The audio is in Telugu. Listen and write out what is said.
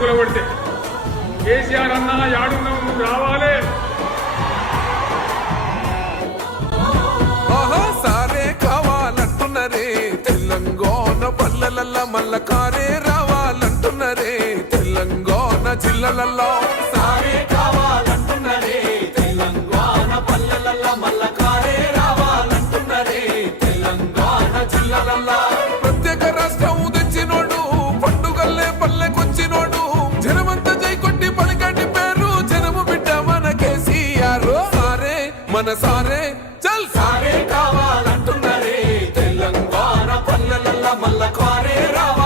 కూలగొడితే కేసీఆర్ అన్నా యాడున్నావు నువ్వు రావాలి. సారే కావాలంటున్నరే తెలంగాణ పల్లెలల్లా మల్ల కారే రావాలంటున్నరే తెలంగాణ జిల్లలల్లో. సారే కావాలంటున్నరే తెలంగాణ పల్లెలల్లా మల్ల కారే రావాలంటున్నరే తెలంగాణ జిల్లలల్లో. ప్రత్యేక రాష్ట్రం తెచ్చినోడు పండుగల్లే పల్లెకొచ్చినోడు జనమంతా జై కొట్టి పలికటి పేరు జనము బిడ్డ మన కేసీఆర్. సారే మన సారే చల్ సారే కావాలంటున్నరే తెలంగాణ పల్లెలల్లా మల్ల కారే రావాలి.